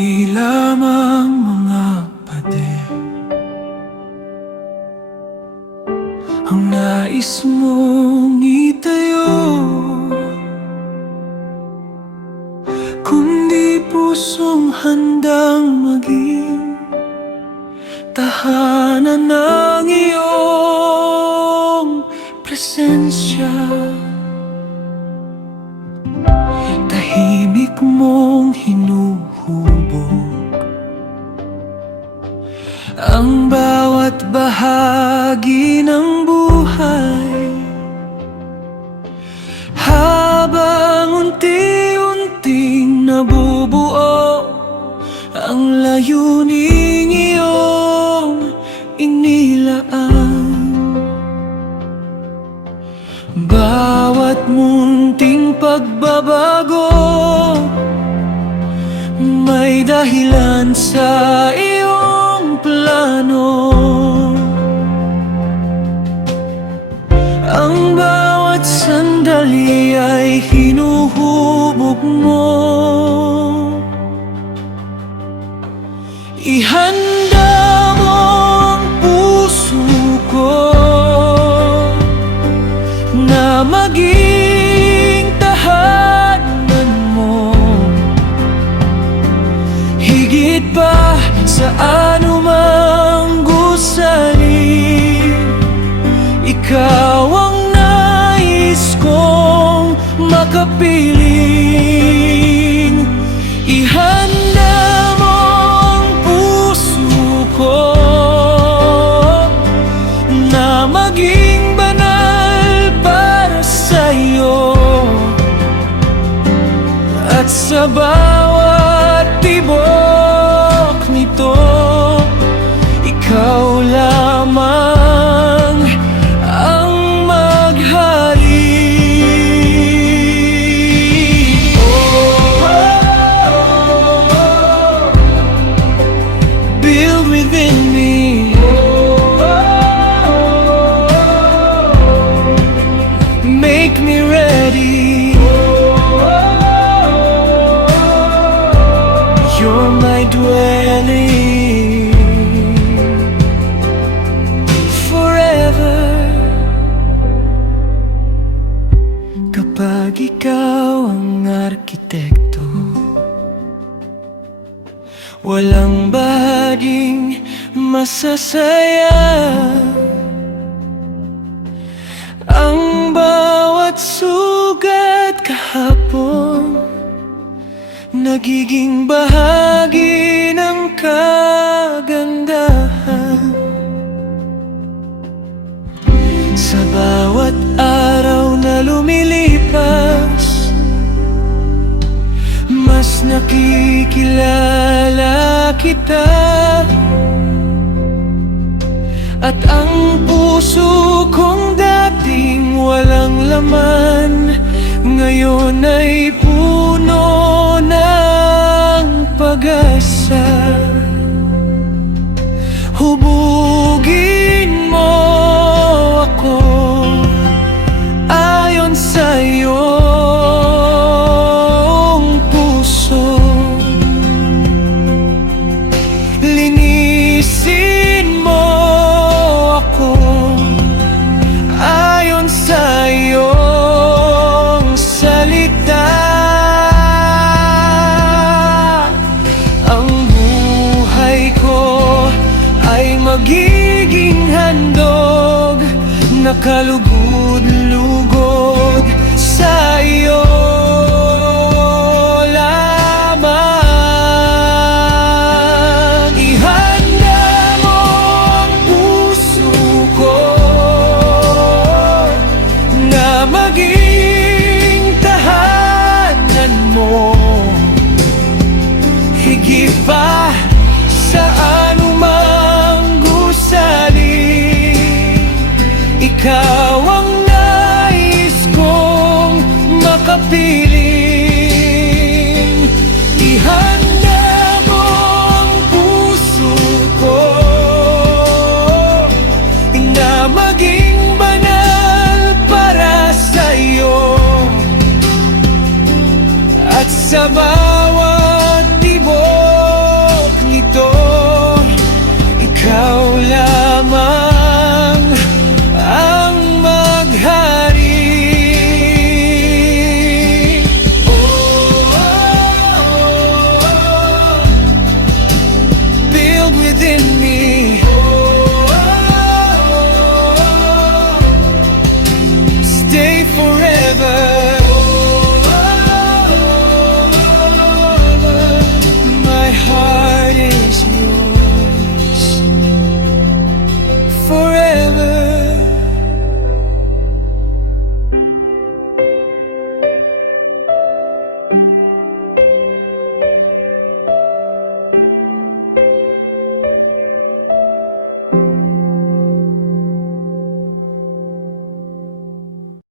Hindi lamang mga pader ang nais mong itayo, kundi pusong handang maging tahanan ng iyong presensya. Tahimik mong hinuhubog ang bawat bahagi ng buhay, habang unti-unting nabubuo ang layuning iyong inilaan. Bawat munting pagbabago may dahilan sa iyong plano. Ang bawat sandali ay hinuhubog mo. Ihanda mo ang puso ko na maging tahanan mo, higit pa sa anumang gusali. Ikaw ang nais kong makapiling. Ihanda mo ang puso ko na maging banal para sa'yo, at sa bawat tibok nito ikaw lamang ang maghari. Build within me, make me ready. You're my dwelling forever. Kapag ikaw ang arkitekto, walang bahaging masasaya. Ang bawat sugat kahapon nagiging bahagi ng kagandahan. Sa bawat araw na lumilipas, mas nakikilala kita, at ang puso kong dating walang laman ngayon ay puno ng pag-asa. Hubugin mo ako ayon sa iyong puso. Linisin mo ako ayon sa iyong salita. Ang buhay ko ay magiging handog, nakalugod-lugod sa iyo lamang. Ihanda mo ang puso ko na maging tahanan mo, higit pa sa anumang gusali. Ikaw ang nais kong makapiling. Ihanda mo ang puso ko na maging banal para sa'yo, at sa